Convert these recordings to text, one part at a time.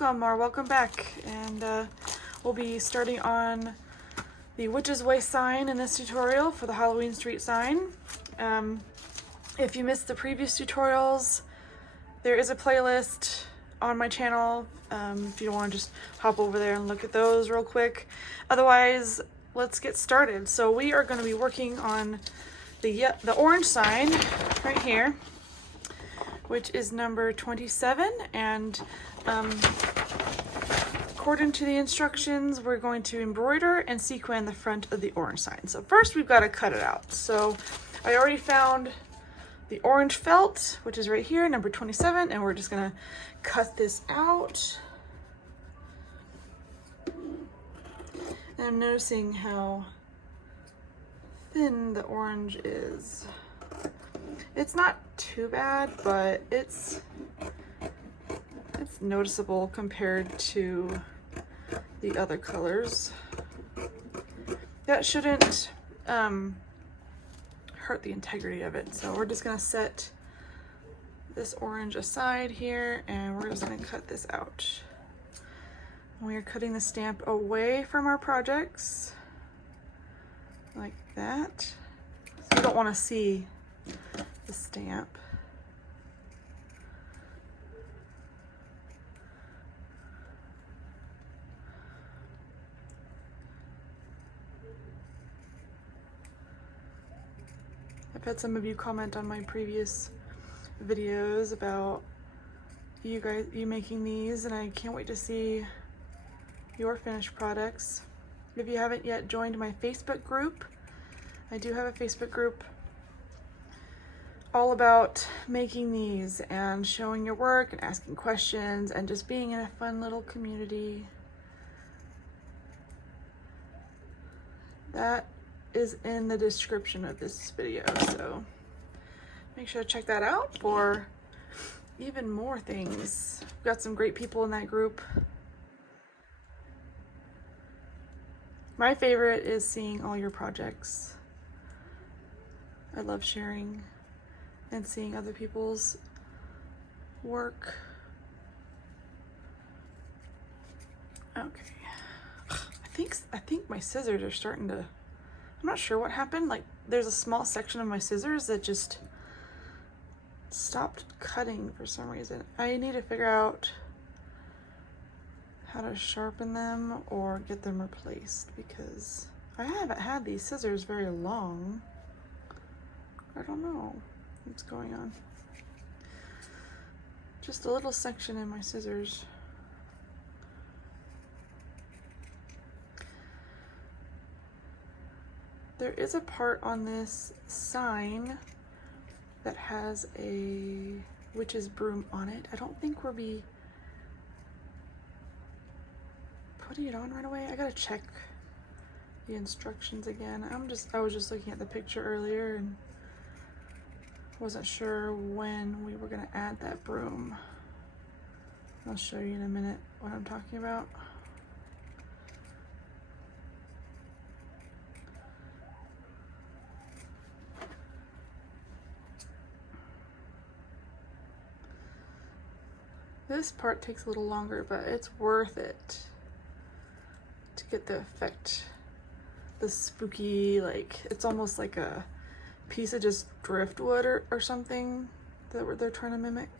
welcome or welcome back, and we'll be starting on the Witch's Way sign in this tutorial for the Halloween Street sign. If you missed the previous tutorials, there is a playlist on my channel if you want to just hop over there and look at those real quick. Otherwise, let's get started. So we are going to be working on the orange sign right here, which is number 27, and according to the instructions, we're going to embroider and sequin the front of the orange sign. So first we've got to cut it out. So I already found the orange felt, which is right here, number 27, and we're just gonna cut this out. And I'm noticing how thin the orange is. It's not too bad, but it's noticeable compared to the other colors. That shouldn't hurt the integrity of it. So we're just gonna set this orange aside here, and we're just gonna cut this out. We are cutting the stamp away from our projects like that. So you don't want to see the stamp. I've had some of you comment on my previous videos about you making these, and I can't wait to see your finished products. If you haven't yet joined my Facebook group, I do have a Facebook group all about making these and showing your work and asking questions and just being in a fun little community. That is in the description of this video, so make sure to check that out for even more things. We've got some great people in that group. My favorite is seeing all your projects. I love sharing and seeing other people's work. Okay. I think my scissors are starting to, I'm not sure what happened. Like, there's a small section of my scissors that just stopped cutting for some reason. I need to figure out how to sharpen them or get them replaced, because I haven't had these scissors very long. I don't know what's going on. Just a little section in my scissors. There is a part on this sign that has a witch's broom on it. I don't think we'll be putting it on right away. I gotta check the instructions again. I was just looking at the picture earlier and wasn't sure when we were gonna add that broom. I'll show you in a minute what I'm talking about. This part takes a little longer, but it's worth it to get the effect. The spooky, like, it's almost like a piece of just driftwood or something that they're trying to mimic.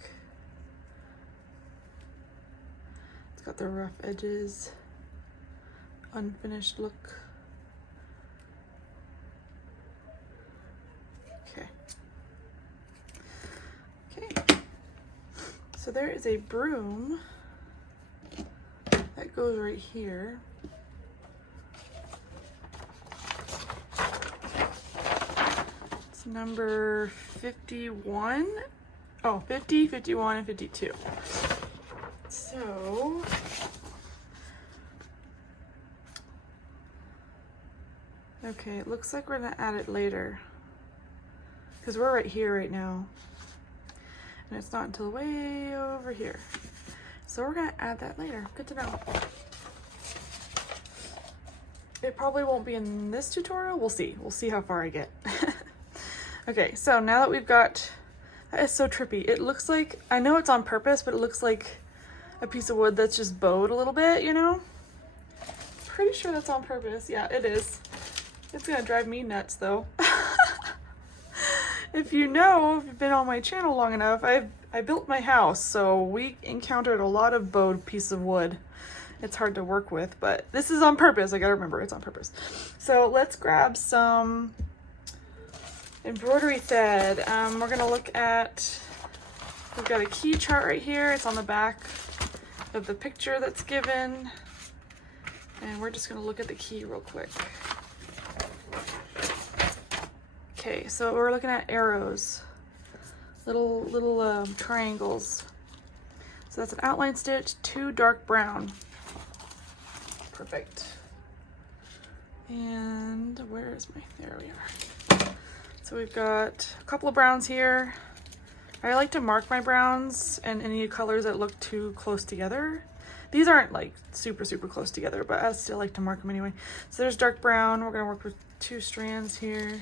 It's got the rough edges, unfinished look. Okay. So there is a broom that goes right here. It's number 51. Oh, 50, 51, and 52. So okay, it looks like we're gonna add it later, because we're right here right now. And it's not until way over here. So we're gonna add that later. Good to know. It probably won't be in this tutorial. We'll see. We'll see how far I get. Okay, so now that we've got, that is so trippy. It looks like, I know it's on purpose, but it looks like a piece of wood that's just bowed a little bit, you know? Pretty sure that's on purpose. Yeah, it is. It's gonna drive me nuts though. If you know, if you've been on my channel long enough, I built my house, so we encountered a lot of bowed pieces of wood. It's hard to work with, but this is on purpose. I gotta remember it's on purpose. So let's grab some embroidery thread. We're gonna look at, we've got a key chart right here. It's on the back of the picture that's given. And we're just gonna look at the key real quick. Okay, so we're looking at arrows, little triangles. So that's an outline stitch, 2 dark brown. Perfect. And where is my, there we are. So we've got a couple of browns here. I like to mark my browns and any colors that look too close together. These aren't like super close together, but I still like to mark them anyway. So there's dark brown. We're gonna work with 2 strands here.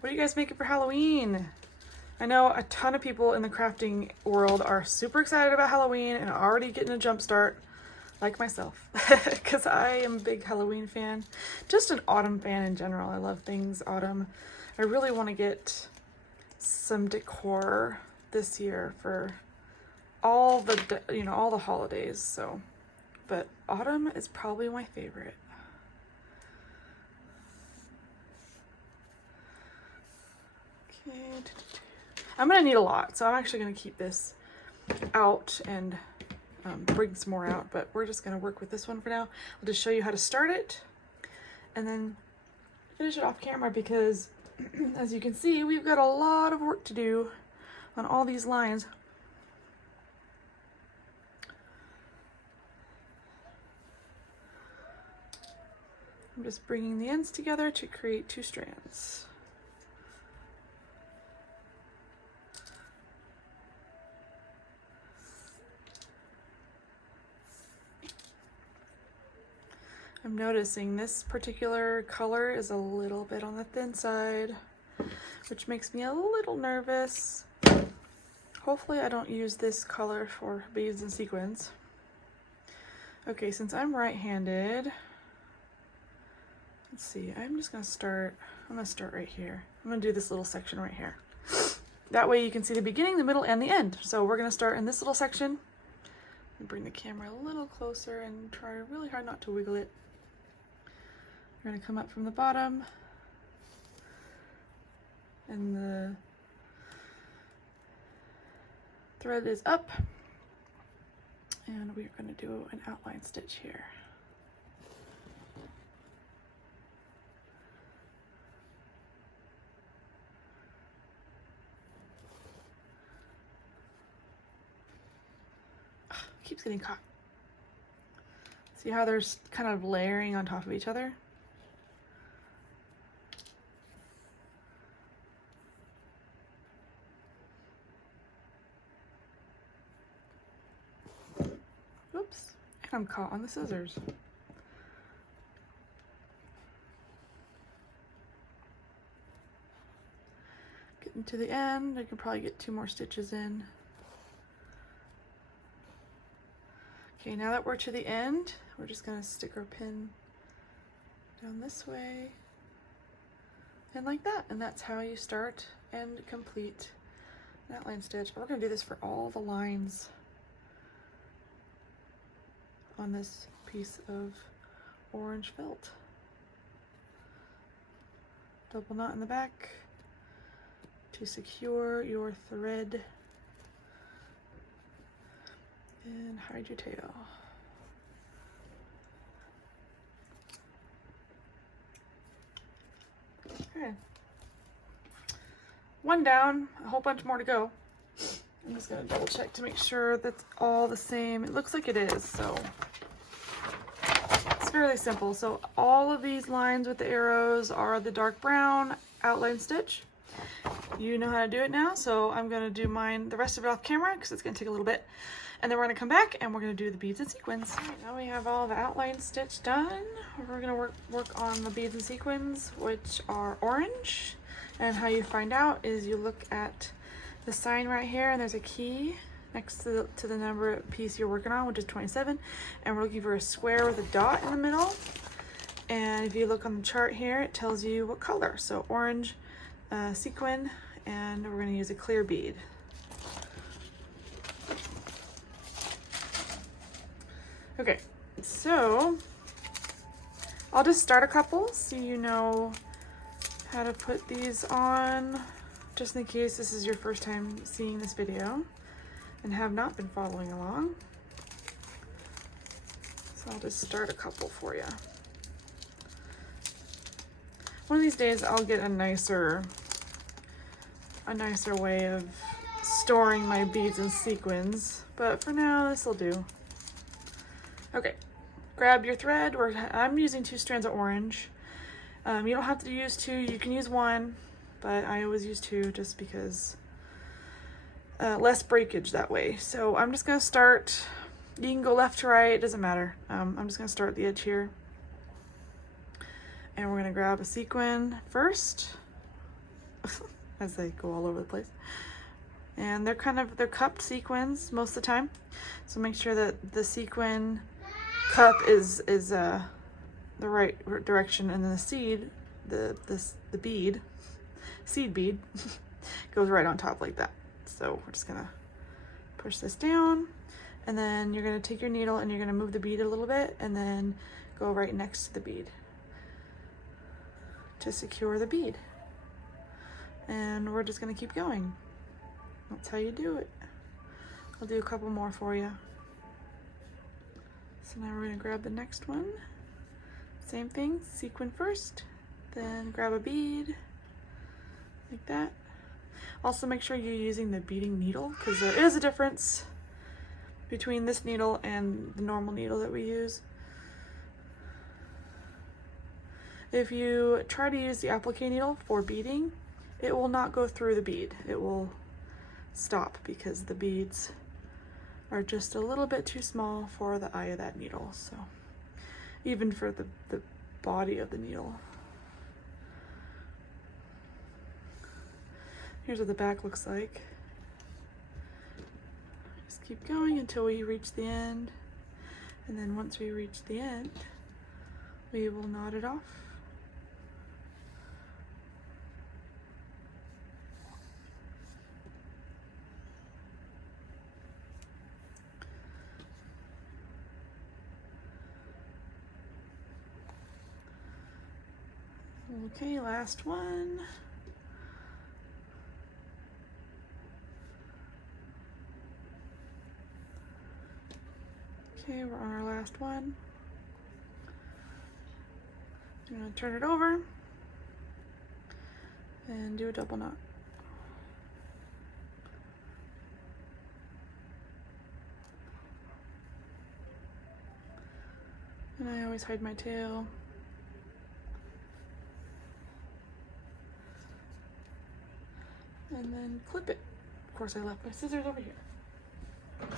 What are you guys making for Halloween? I know a ton of people in the crafting world are super excited about Halloween and are already getting a jump start, like myself, because I am a big Halloween fan, just an autumn fan in general. I love things autumn. I really want to get some decor this year for all the, you know, all the holidays. So, but autumn is probably my favorite. Okay, I'm gonna need a lot, so I'm actually gonna keep this out and bring some more out, but we're just gonna work with this one for now. I'll just show you how to start it and then finish it off camera because as you can see, we've got a lot of work to do on all these lines. I'm just bringing the ends together to create 2 strands. I'm noticing this particular color is a little bit on the thin side, which makes me a little nervous. Hopefully I don't use this color for beads and sequins. Okay, since I'm right-handed, let's see, I'm gonna start right here. I'm gonna do this little section right here. That way you can see the beginning, the middle, and the end. So we're gonna start in this little section and bring the camera a little closer and try really hard not to wiggle it. We're gonna come up from the bottom and the thread is up and we're gonna do an outline stitch here. Ugh, keeps getting caught. See how they're kind of layering on top of each other? Oops, and I'm caught on the scissors. Getting to the end, I can probably get 2 more stitches in. Okay, now that we're to the end, we're just gonna stick our pin down this way and like that. And that's how you start and complete an outline stitch. We're gonna do this for all the lines on this piece of orange felt. Double knot in the back to secure your thread and hide your tail. Okay. 1 down, a whole bunch more to go. I'm just gonna double check to make sure that's all the same. It looks like it is, so it's fairly simple. So all of these lines with the arrows are the dark brown outline stitch. You know how to do it now, so I'm gonna do mine, the rest of it off camera because it's gonna take a little bit. And then we're gonna come back and we're gonna do the beads and sequins. All right, now we have all the outline stitch done. We're gonna work on the beads and sequins, which are orange. And how you find out is you look at the sign right here, and there's a key next to the number piece you're working on, which is 27, and we're looking for a square with a dot in the middle. And if you look on the chart here, it tells you what color. So orange, sequin, and we're going to use a clear bead. Okay, so I'll just start a couple so you know how to put these on, just in case this is your first time seeing this video and have not been following along. So I'll just start a couple for you. One of these days I'll get a nicer way of storing my beads and sequins, but for now this will do. Okay, grab your thread. I'm using 2 strands of orange. You don't have to use 2, you can use 1, but I always use 2 just because less breakage that way. So I'm just gonna start, you can go left to right, it doesn't matter. I'm just gonna start at the edge here. And we're gonna grab a sequin first, as they go all over the place. And they're cupped sequins most of the time. So make sure that the sequin cup is the right direction, and then the seed, the bead, seed bead, goes right on top like that. So we're just gonna push this down, and then you're gonna take your needle and you're gonna move the bead a little bit, and then go right next to the bead to secure the bead. And we're just gonna keep going. That's how you do it. I'll do a couple more for you. So now we're gonna grab the next one. Same thing, sequin first, then grab a bead, like that. Also make sure you're using the beading needle, because there is a difference between this needle and the normal needle that we use. If you try to use the appliquing needle for beading, it will not go through the bead. It will stop because the beads are just a little bit too small for the eye of that needle. So even for the body of the needle. Here's what the back looks like. Just keep going until we reach the end. And then once we reach the end, we will knot it off. Okay, last one. Okay, we're on our last one. I'm gonna turn it over and do a double knot. And I always hide my tail. And then clip it. Of course, I left my scissors over here.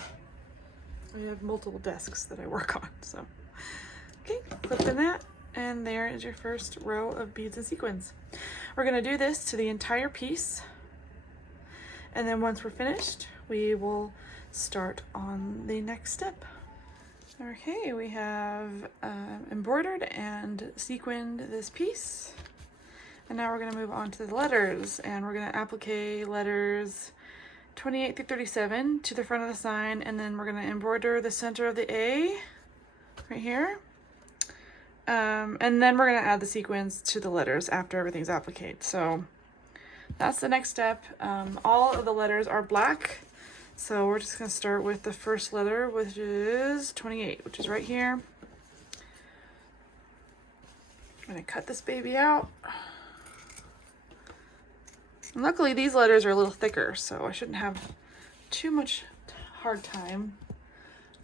I have multiple desks that I work on, so. Okay, clip in that, and there is your first row of beads and sequins. We're gonna do this to the entire piece, and then once we're finished, we will start on the next step. Okay, we have embroidered and sequined this piece. And now we're going to move on to the letters, and we're going to applique letters 28 through 37 to the front of the sign, and then we're going to embroider the center of the A right here. And then we're going to add the sequins to the letters after everything's appliqued. So that's the next step. All of the letters are black, so we're just going to start with the first letter, which is 28, which is right here. I'm going to cut this baby out. And luckily these letters are a little thicker, so I shouldn't have too much hard time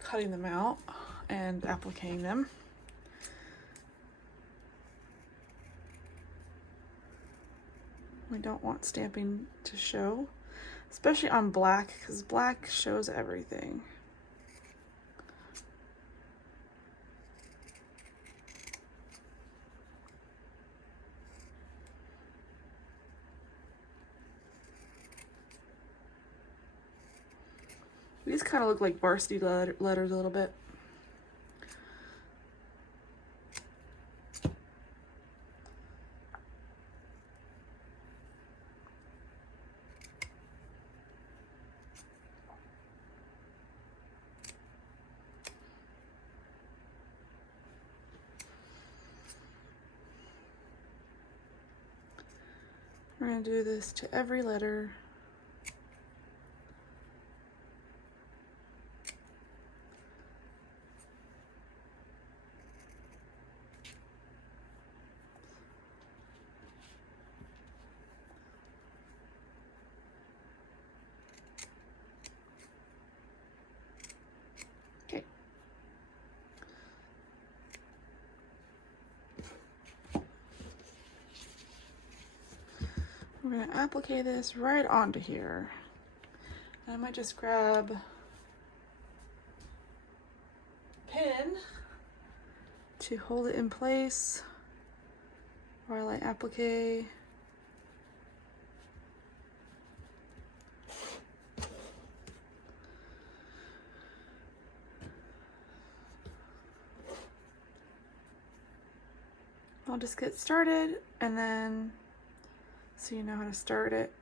cutting them out and appliquing them. We don't want stamping to show, especially on black, because black shows everything. These kind of look like varsity letters a little bit. We're going to do this to every letter. Okay. We're going to applique this right onto here. And I might just grab a pin to hold it in place while I applique. I'll just get started, and then so you know how to start it.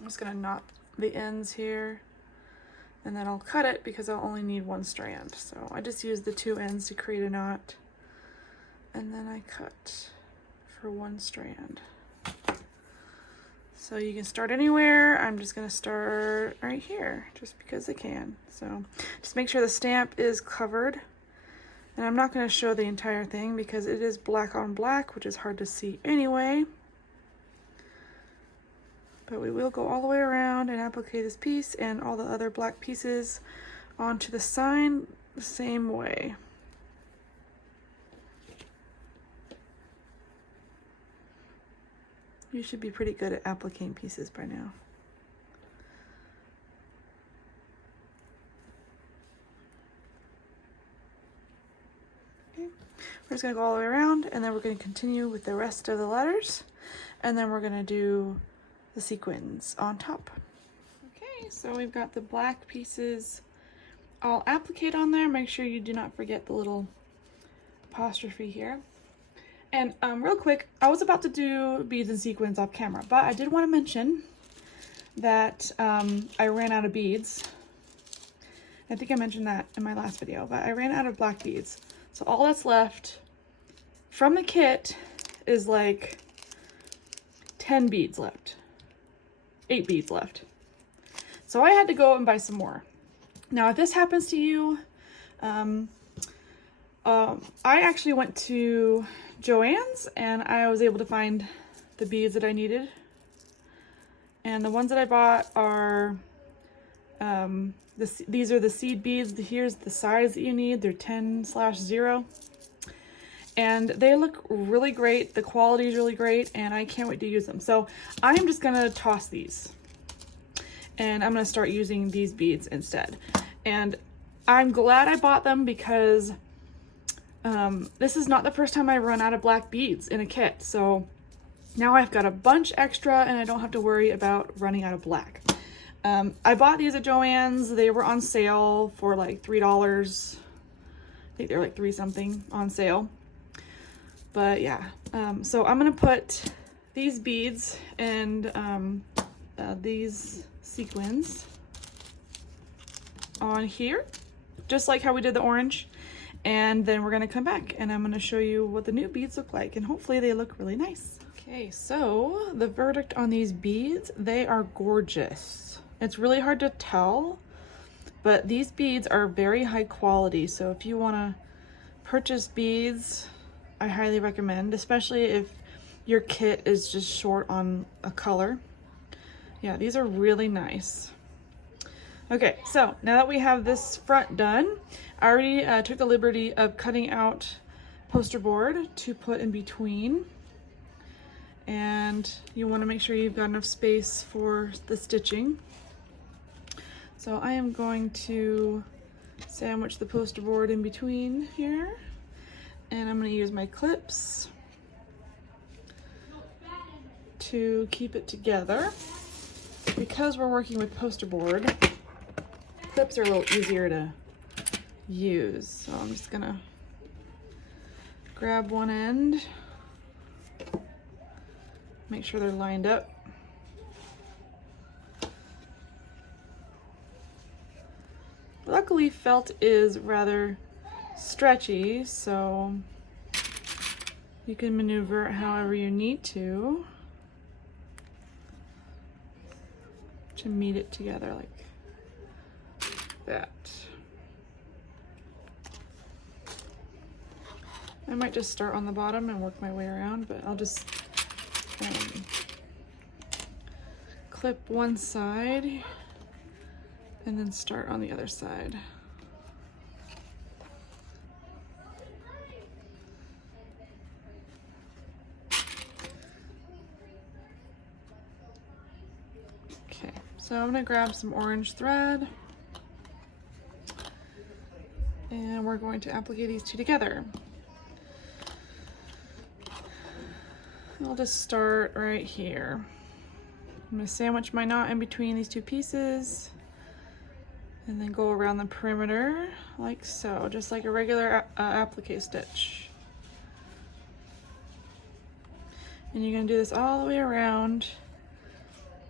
I'm just gonna knot the ends here, and then I'll cut it because I'll only need one strand. So I just use the two ends to create a knot, and then I cut for one strand. So you can start anywhere. I'm just gonna start right here just because I can. So just make sure the stamp is covered. And I'm not gonna show the entire thing because it is black on black, which is hard to see anyway. But we will go all the way around and applique this piece and all the other black pieces onto the sign the same way. You should be pretty good at appliquing pieces by now. Okay. We're just gonna go all the way around, and then we're gonna continue with the rest of the letters, and then we're gonna do the sequins on top. Okay, so we've got the black pieces all appliqued on there. Make sure you do not forget the little apostrophe here. And real quick, I was about to do beads and sequins off camera, but I did want to mention that I ran out of beads. I think I mentioned that in my last video, but I ran out of black beads. So all that's left from the kit is like 10 beads left, 8 beads left. So I had to go and buy some more. Now, if this happens to you, I actually went to Joann's and I was able to find the beads that I needed. And the ones that I bought are, these are the seed beads. Here's the size that you need. They're 10/0. And they look really great. The quality is really great and I can't wait to use them. So I'm just gonna toss these and I'm gonna start using these beads instead. And I'm glad I bought them because this is not the first time I run out of black beads in a kit. So now I've got a bunch extra and I don't have to worry about running out of black. I bought these at Joann's. They were on sale for like $3. I think they're like 3 something on sale. But yeah, so I'm gonna put these beads and these sequins on here, just like how we did the orange. And then we're gonna come back and I'm gonna show you what the new beads look like, and hopefully they look really nice. Okay, so the verdict on these beads, they are gorgeous. It's really hard to tell, but these beads are very high quality. So if you wanna purchase beads, I highly recommend, especially if your kit is just short on a color. Yeah, these are really nice. Okay, so now that we have this front done, I already took the liberty of cutting out poster board to put in between. And you want to make sure you've got enough space for the stitching. So I am going to sandwich the poster board in between here. And I'm going to use my clips to keep it together, because we're working with poster board, clips are a little easier to use. So I'm just gonna grab one end, make sure they're lined up. Luckily, felt is rather stretchy, so you can maneuver it however you need to meet it together like that. I might just start on the bottom and work my way around, but I'll just clip one side and then start on the other side. Okay, so I'm gonna grab some orange thread and we're going to applique these two together. I'll just start right here. I'm gonna sandwich my knot in between these two pieces and then go around the perimeter like so, just like a regular applique stitch. And you're gonna do this all the way around,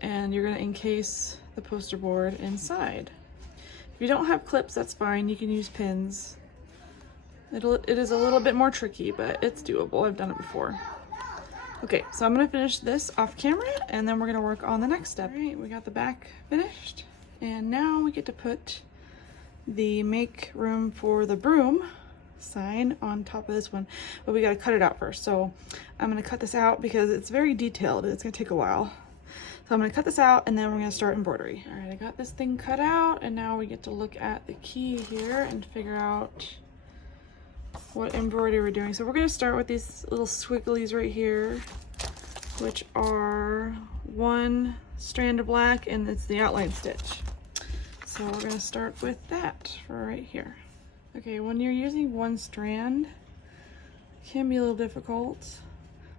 and you're gonna encase the poster board inside. If you don't have clips, that's fine, you can use pins. It is a little bit more tricky, but it's doable. I've done it before. Okay, so I'm gonna finish this off camera and then we're gonna work on the next step. All right, we got the back finished. And now we get to put the make room for the broom sign on top of this one, but we gotta cut it out first. So I'm gonna cut this out because it's very detailed. It's gonna take a while. So I'm gonna cut this out and then we're gonna start embroidery. All right, I got this thing cut out and now we get to look at the key here and figure out what embroidery we're doing. So we're gonna start with these little swigglies right here, which are one strand of black and it's the outline stitch. So we're gonna start with that for right here. Okay, when you're using one strand, it can be a little difficult.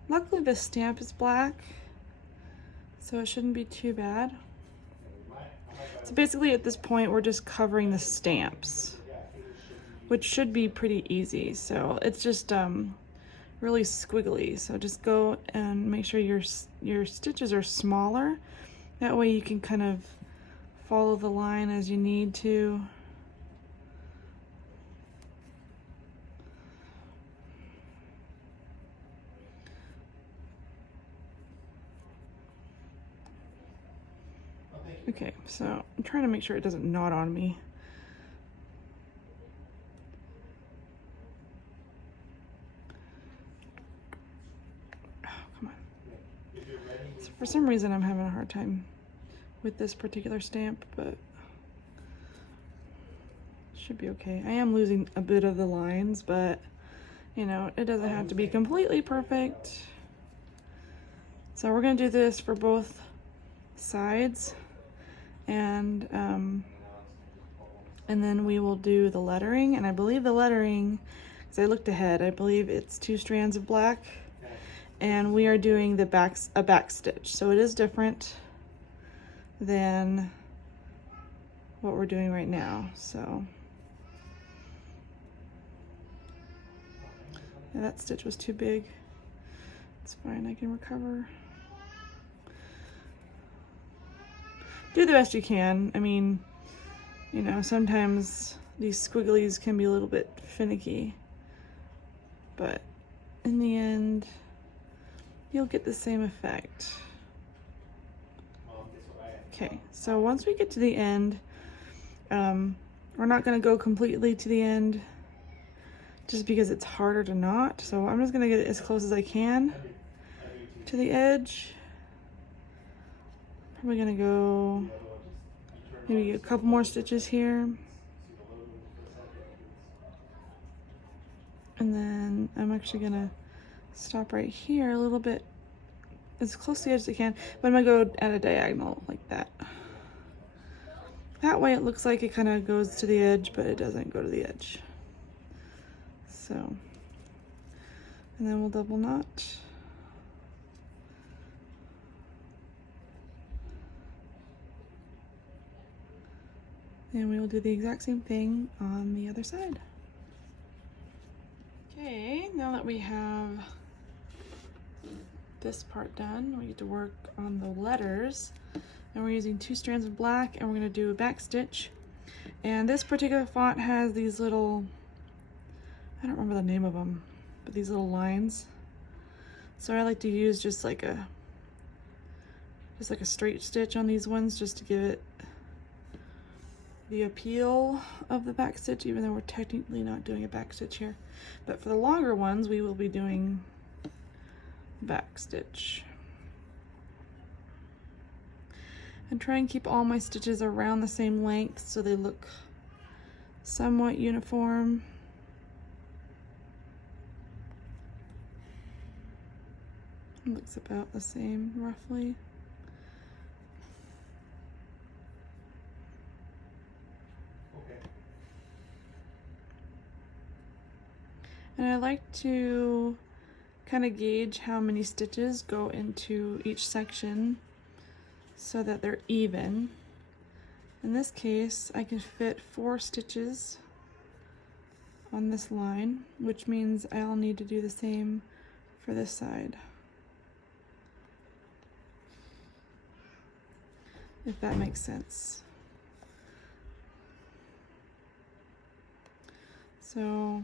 Luckily the stamp is black, so it shouldn't be too bad. So basically at this point, we're just covering the stamps, which should be pretty easy. So it's just really squiggly. So just go and make sure your stitches are smaller. That way you can kind of follow the line as you need to. Okay, so I'm trying to make sure it doesn't knot on me. Oh, come on. So for some reason I'm having a hard time with this particular stamp, but should be okay. I am losing a bit of the lines, but you know, it doesn't have to be completely perfect. So we're gonna do this for both sides, and then we will do the lettering. And I believe the lettering, because I looked ahead, I believe it's 2 strands of black, and we are doing a back stitch, so it is different than what we're doing right now. So yeah, that stitch was too big. It's fine, I can recover. Do the best you can. I mean, you know, sometimes these squigglies can be a little bit finicky, but in the end, you'll get the same effect. Okay, so once we get to the end, we're not gonna go completely to the end just because it's harder to knot. So I'm just gonna get it as close as I can to the edge. Probably gonna go maybe a couple more stitches here. And then I'm actually gonna stop right here a little bit, as close to the edge as I can, but I'm gonna go at a diagonal like that. That way it looks like it kind of goes to the edge, but it doesn't go to the edge. So, and then we'll double knot. And we will do the exact same thing on the other side. Okay, now that we have this part done, we get to work on the letters. And we're using 2 strands of black, and we're going to do a back stitch. And this particular font has these little, I don't remember the name of them, but these little lines. So I like to use just like a straight stitch on these ones, just to give it the appeal of the back stitch, even though we're technically not doing a back stitch here. But for the longer ones, we will be doing back stitch. And try and keep all my stitches around the same length so they look somewhat uniform. It looks about the same, roughly. And I like to kind of gauge how many stitches go into each section so that they're even. In this case, I can fit 4 stitches on this line, which means I'll need to do the same for this side, if that makes sense. So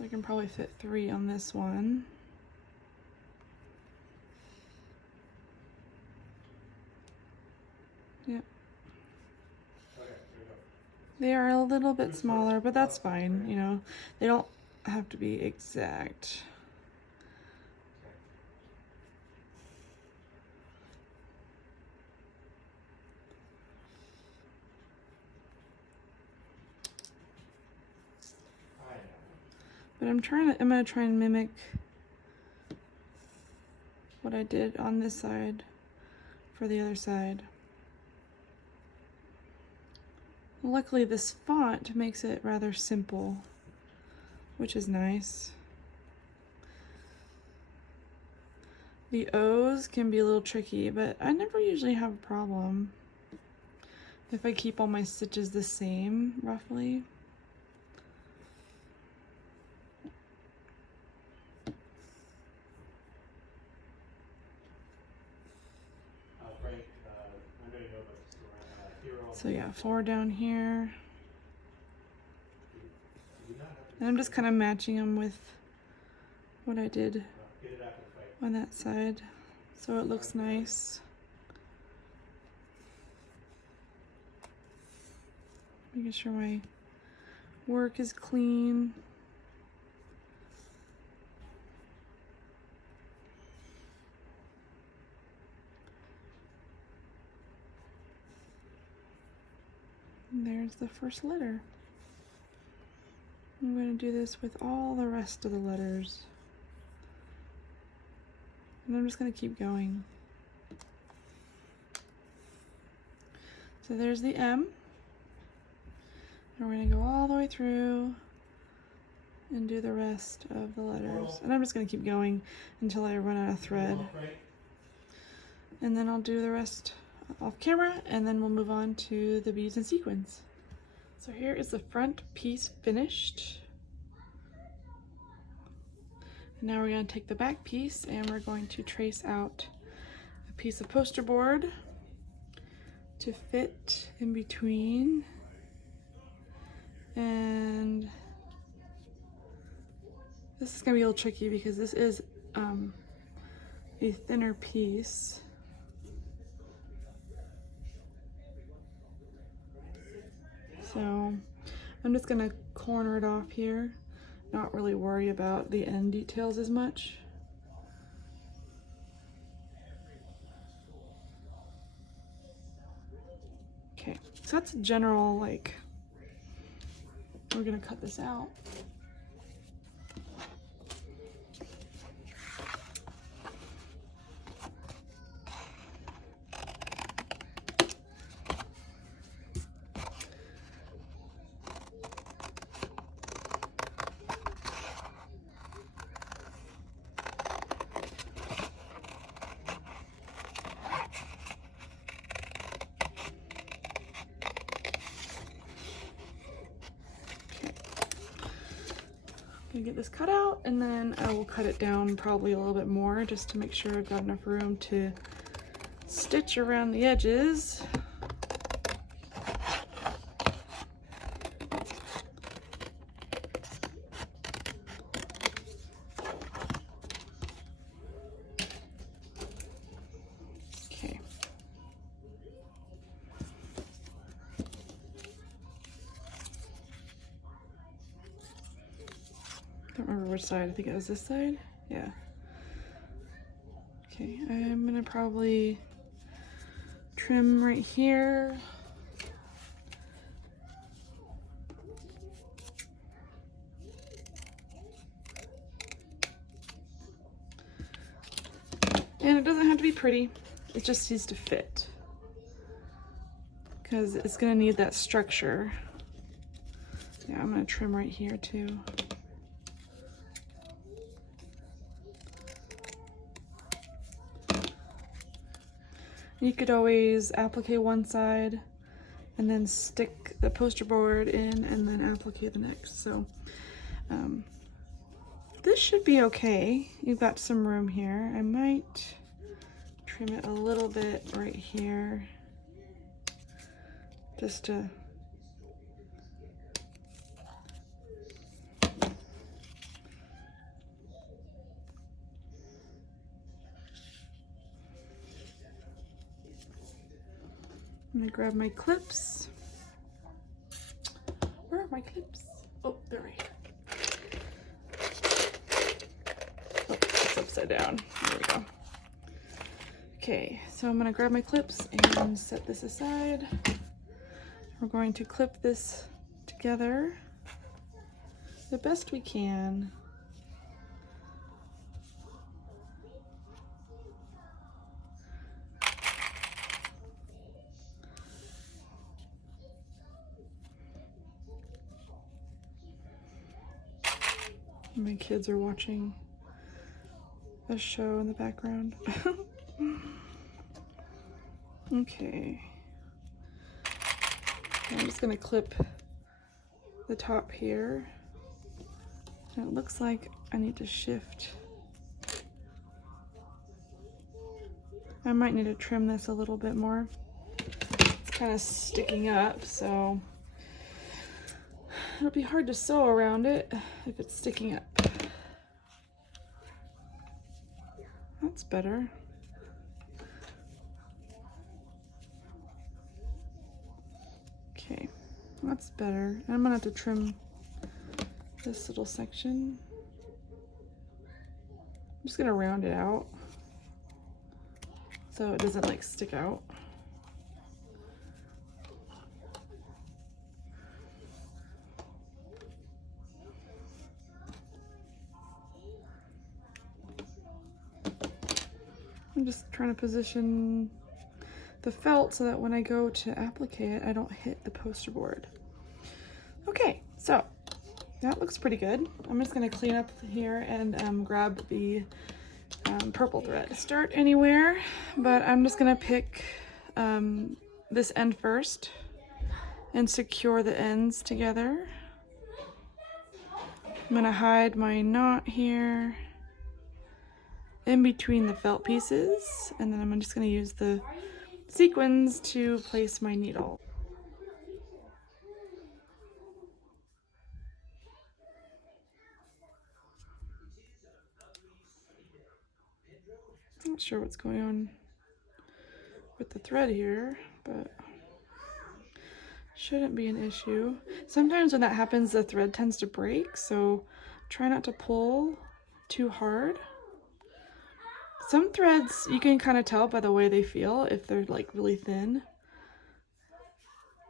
I can probably fit 3 on this one. Yep. They are a little bit smaller, but that's fine, you know. They don't have to be exact. But I'm gonna try and mimic what I did on this side for the other side. Luckily, this font makes it rather simple, which is nice. The O's can be a little tricky, but I never usually have a problem if I keep all my stitches the same, roughly. So yeah, 4 down here. And I'm just kind of matching them with what I did on that side, so it looks nice. Making sure my work is clean. And there's the first letter. I'm going to do this with all the rest of the letters. And I'm just going to keep going. So there's the M. And we're going to go all the way through and do the rest of the letters. And I'm just going to keep going until I run out of thread. And then I'll do the rest off camera, and then we'll move on to the beads and sequins. So here is the front piece finished. And now we're going to take the back piece and we're going to trace out a piece of poster board to fit in between. And this is going to be a little tricky because this is a thinner piece. So I'm just going to corner it off here, not really worry about the end details as much. Okay, so that's a general, like, we're going to cut this out. gonna get this cut out, and then I will cut it down probably a little bit more just to make sure I've got enough room to stitch around the edges. Okay. Don't remember which side. I think it was this side. Yeah. Okay, I'm gonna probably trim right here. And it doesn't have to be pretty, it just needs to fit, because it's gonna need that structure. Yeah, I'm gonna trim right here too. You could always applique one side and then stick the poster board in and then applique the next. So this should be okay. You've got some room here. I might trim it a little bit right here just to I'm gonna grab my clips. Where are my clips? Oh, they're right here. Oh, it's upside down. There we go. Okay, so I'm gonna grab my clips and set this aside. We're going to clip this together the best we can. My kids are watching a show in the background. Okay. I'm just gonna clip the top here. And it looks like I need to shift. I might need to trim this a little bit more. It's kind of sticking up, so it'll be hard to sew around it if it's sticking up. That's better. Okay, that's better. I'm gonna have to trim this little section. I'm just gonna round it out so it doesn't like stick out. I'm just trying to position the felt so that when I go to applique it, I don't hit the poster board. Okay, so that looks pretty good. I'm just gonna clean up here and grab the purple thread. Start anywhere, but I'm just gonna pick this end first and secure the ends together. I'm gonna hide my knot here in between the felt pieces, and then I'm just going to use the sequins to place my needle. Not sure what's going on with the thread here, but shouldn't be an issue. Sometimes when that happens, the thread tends to break, so try not to pull too hard. Some threads you can kind of tell by the way they feel if they're like really thin.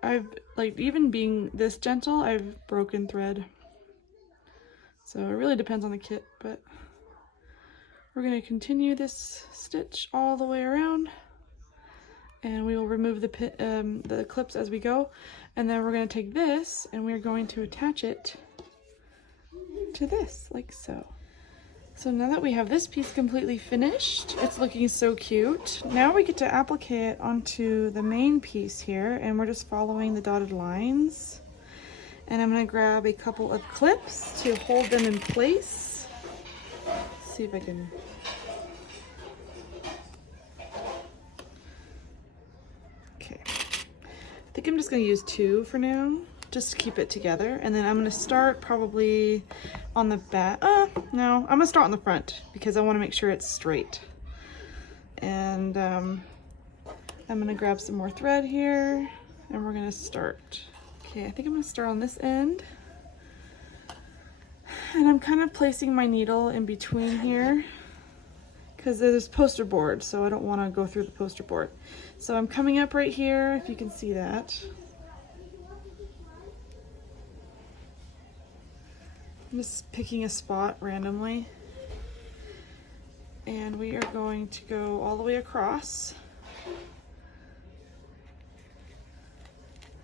I've like, even being this gentle, I've broken thread. So it really depends on the kit, but we're going to continue this stitch all the way around, and we will remove the clips as we go, and then we're going to take this and we're going to attach it to this like so. So now that we have this piece completely finished, it's looking so cute. Now we get to applique it onto the main piece here, and we're just following the dotted lines. And I'm gonna grab a couple of clips to hold them in place. Let's see if I can. Okay. I think I'm just gonna use 2 for now, just to keep it together. And then I'm gonna start probably on the back. No, I'm gonna start on the front because I wanna make sure it's straight. And I'm gonna grab some more thread here and we're gonna start. Okay, I think I'm gonna start on this end. And I'm kind of placing my needle in between here because there's poster board, so I don't want to go through the poster board. So I'm coming up right here, if you can see that. I'm just picking a spot randomly. And we are going to go all the way across.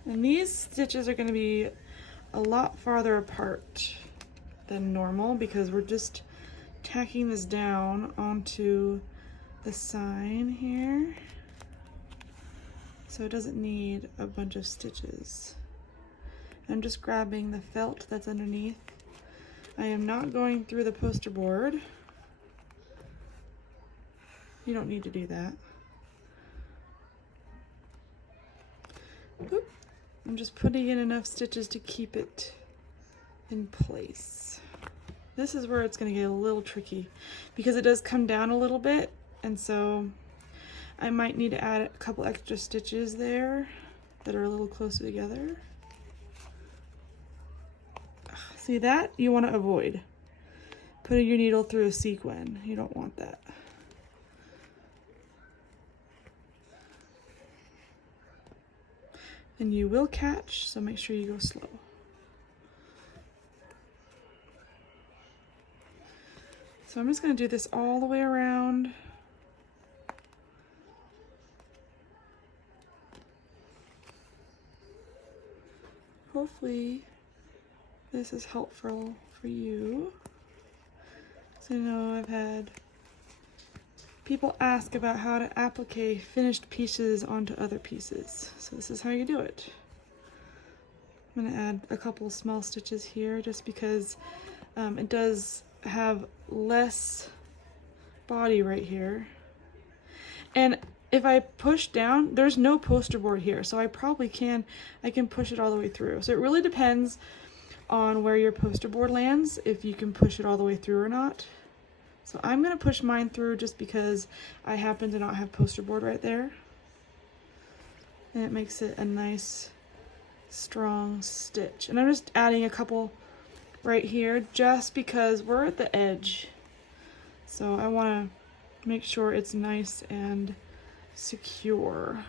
And these stitches are going to be a lot farther apart than normal because we're just tacking this down onto the sign here. So it doesn't need a bunch of stitches. I'm just grabbing the felt that's underneath. I am not going through the poster board. You don't need to do that. Oop. I'm just putting in enough stitches to keep it in place. This is where it's going to get a little tricky because it does come down a little bit, and so I might need to add a couple extra stitches there that are a little closer together. See that? You want to avoid putting your needle through a sequin. You don't want that. And you will catch, so make sure you go slow. So I'm just going to do this all the way around. Hopefully this is helpful for you. So I know I've had people ask about how to applique finished pieces onto other pieces. So this is how you do it. I'm going to add a couple small stitches here just because it does have less body right here. And if I push down, there's no poster board here, so I can push it all the way through. So it really depends on where your poster board lands, if you can push it all the way through or not. So I'm going to push mine through just because I happen to not have poster board right there. And it makes it a nice strong stitch. And I'm just adding a couple right here just because we're at the edge. So I want to make sure it's nice and secure.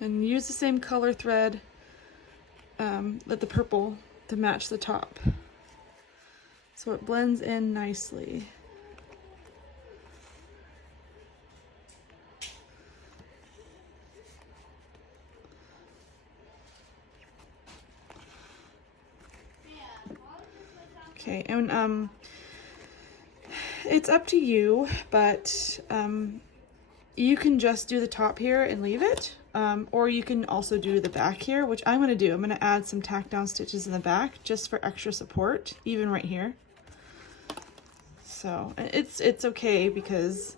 And use the same color thread, with the purple, to match the top. So it blends in nicely. Okay, and it's up to you, but you can just do the top here and leave it, or you can also do the back here, which I'm going to do. I'm going to add some tack down stitches in the back just for extra support, even right here. So it's okay because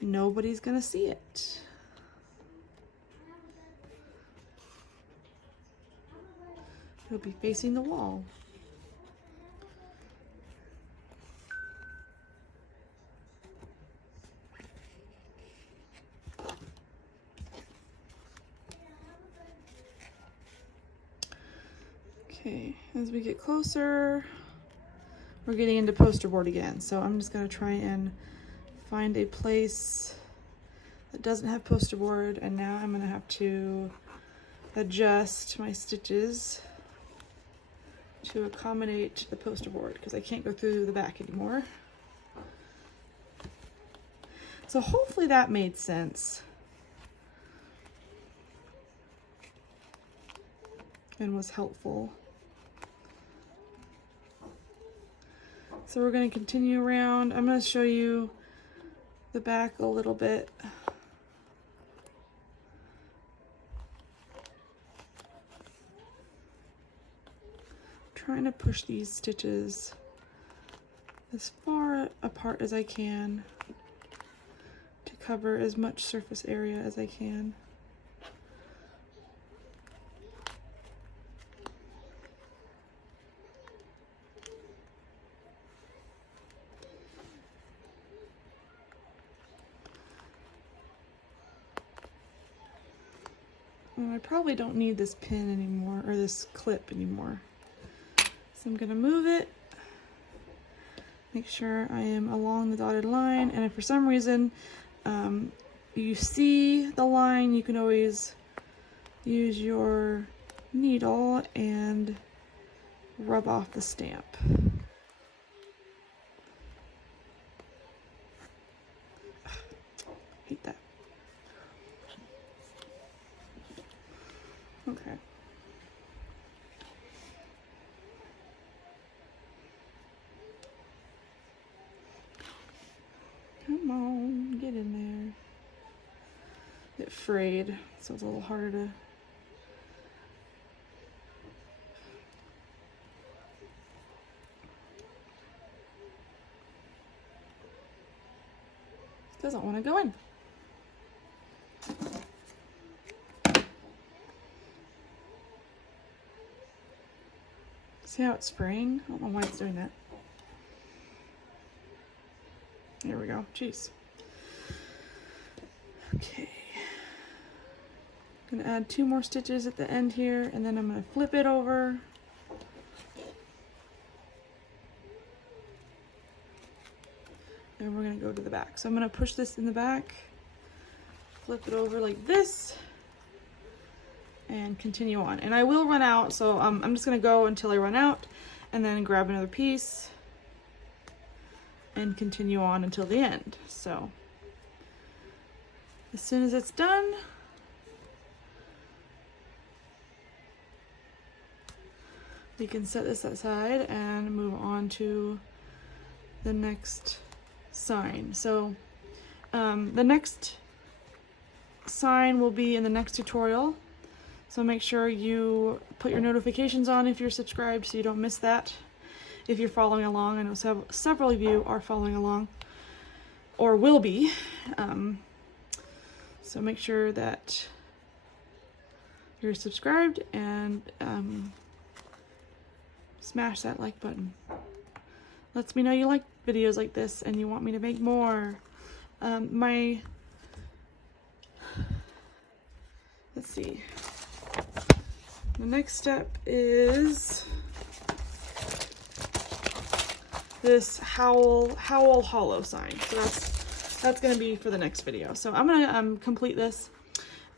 nobody's going to see it. It'll be facing the wall. Okay, as we get closer, we're getting into poster board again. So I'm just going to try and find a place that doesn't have poster board, and now I'm going to have to adjust my stitches to accommodate the poster board because I can't go through the back anymore. So hopefully that made sense and was helpful. So we're going to continue around. I'm going to show you the back a little bit. trying to push these stitches as far apart as I can to cover as much surface area as I can. I probably don't need this pin anymore, or this clip anymore. So I'm gonna move it, make sure I am along the dotted line, and if for some reason you see the line, you can always use your needle and rub off the stamp. Hate that. Okay. Come on, get in there. It frayed, so it's a little harder to... Doesn't want to go in. See how it's spraying? I don't know why it's doing that. There we go. Jeez. Okay. I'm gonna add 2 more stitches at the end here, and then I'm gonna flip it over. And we're gonna go to the back. So I'm gonna push this in the back, flip it over like this, and continue on. And I will run out, so I'm just gonna go until I run out, and then grab another piece and continue on until the end. So as soon as it's done, we can set this aside and move on to the next sign. So the next sign will be in the next tutorial. So make sure you put your notifications on if you're subscribed so you don't miss that. If you're following along, I know several of you are following along or will be. So make sure that you're subscribed and smash that like button. Lets me know you like videos like this and you want me to make more. Let's see. The next step is this howl hollow sign. So that's gonna be for the next video. So I'm gonna complete this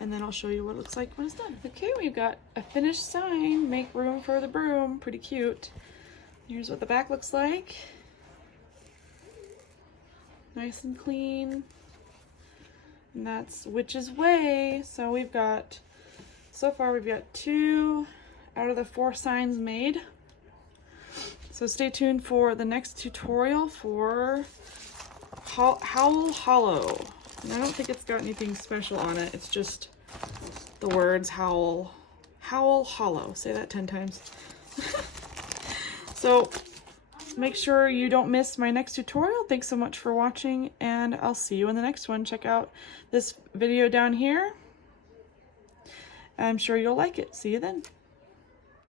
and then I'll show you what it looks like when it's done. Okay, we've got a finished sign, make room for the broom. Pretty cute. Here's what the back looks like. Nice and clean. And that's Witch's Way. So we've got, so far we've got 2 out of the 4 signs made. So stay tuned for the next tutorial for Howl Hollow. And I don't think it's got anything special on it. It's just the words Howl Hollow. Say that 10 times. So make sure you don't miss my next tutorial. Thanks so much for watching, and I'll see you in the next one. Check out this video down here. I'm sure you'll like it. See you then.